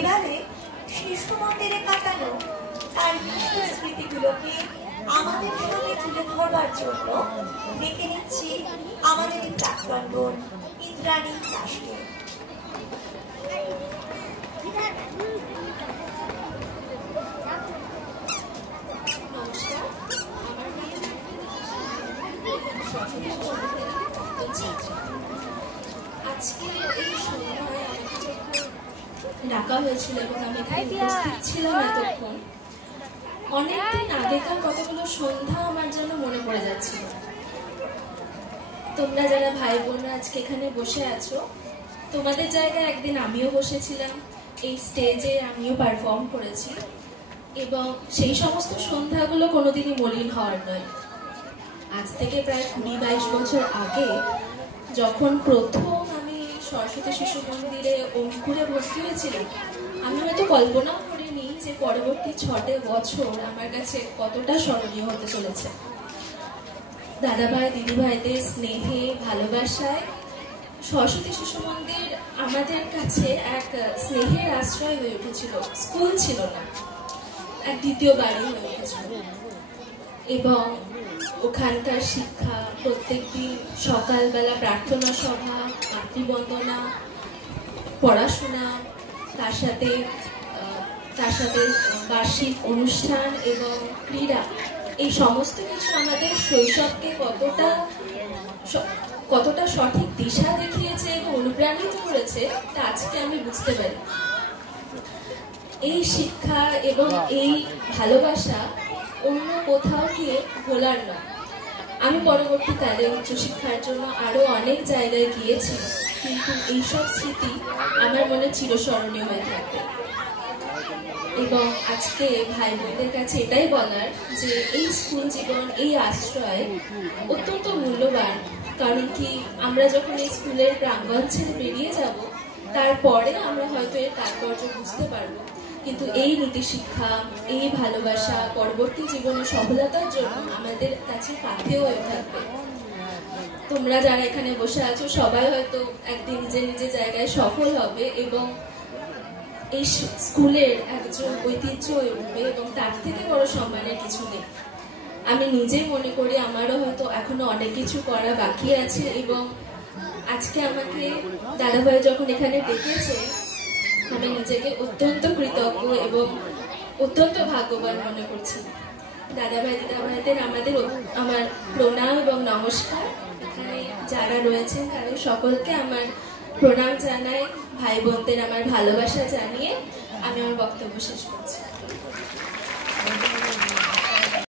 এবারে শিশু মন্দিরে কাটানো তার মিষ্ট স্মৃতিগুলোকে আমাদের সামনে তুলে ধরবার জন্য ডেকে নিচ্ছি আমাদের প্রাক্তন বোন ইন্দ্রাণী দাসকে। নমস্কার, আজকে এই সন্ধ্যায় আমাকে যখন ডাকা হয়েছিল এবং আমি এখানে উপস্থিত ছিলাম এতক্ষণ, অনেকদিন আগেকার কতগুলো সন্ধ্যা আমার যেন মনে পড়ে যাচ্ছিল। তোমরা যারা ভাই বোনরা আজকে এখানে বসে আছো, তোমাদের জায়গায় একদিন আমিও বসেছিলাম, এই স্টেজে আমিও পারফর্ম করেছি, এবং সেই সমস্ত সন্ধ্যাগুলো কোনোদিনই মলিন হওয়ার নয়। আজ থেকে প্রায় 20-22 বছর আগে যখন প্রথম আমি সরস্বতী শিশু মন্দিরে অঙ্কুরে ভর্তি হয়েছিলাম, আমি হয়তো কল্পনাও করিনি যে পরবর্তী 6টে বছর আমার কাছে কতটা স্মরণীয় হতে চলেছে। দাদাভাই দিদিভাইদের স্নেহে ভালোবাসায় সরস্বতী শিশু মন্দির আমাদের কাছে এক স্নেহের আশ্রয় হয়ে উঠেছিল। স্কুল ছিল না, এক দ্বিতীয় বাড়ি হয়ে উঠেছিল। এবং ওখানকার শিক্ষা, প্রত্যেকদিন সকালবেলা প্রার্থনা সভা, মাতৃবন্দনা, পড়াশোনা, তার সাথে বার্ষিক অনুষ্ঠান এবং ক্রীড়া, এই সমস্ত কিছু আমাদের শৈশবকে কতটা সঠিক দিশা দেখিয়েছে এবং অনুপ্রাণিত করেছে তা আজকে আমি বুঝতে পারি। এই শিক্ষা এবং এই ভালোবাসা অন্য কোথাও গিয়ে ভোলার নয়। আমি পরবর্তীকালে উচ্চশিক্ষার জন্য আরো অনেক জায়গায় গিয়েছি, কিন্তু এইসব স্মৃতি আমার মনে চিরস্মরণীয় হয়ে থাকবে। এবং আজকে ভাই বোনদের কাছে এটাই বলার যে এই স্কুল জীবন, এই আশ্রয় অত্যন্ত মূল্যবান। কারণ কি, আমরা যখন এই স্কুলের প্রাঙ্গণ ছেড়ে বেরিয়ে যাব, তারপরে আমরা হয়তো এর তাৎপর্য বুঝতে পারবো, কিন্তু এই নীতিশিক্ষা, এই ভালোবাসা পরবর্তী জীবনে সফলতার জন্য আমাদের কাছে পাথেয় হয়ে থাকবে। তোমরা যারা এখানে বসে আছো সবাই হয়তো একদিন নিজের নিজের জায়গায় সফল হবে এবং এই স্কুলের একজন ঐতিহ্য হয়ে উঠবে, এবং তার থেকে বড় সম্মানের কিছু নেই। আমি নিজেই মনে করি আমারও হয়তো এখনো অনেক কিছু করা বাকি আছে, এবং আজকে আমাকে দাদাভাই যখন এখানে ডেকেছে, আমি নিজেকে অত্যন্ত কৃতজ্ঞ এবং অত্যন্ত ভাগ্যবান মনে করছি। দাদাভাই দিদাভাইদের আমার প্রণাম এবং নমস্কার। এখানে যারা রয়েছেন তাদের সকলকে আমার প্রণাম জানাই, ভাই বোনদের আমার ভালোবাসা জানিয়ে আমি আমার বক্তব্য শেষ করছি।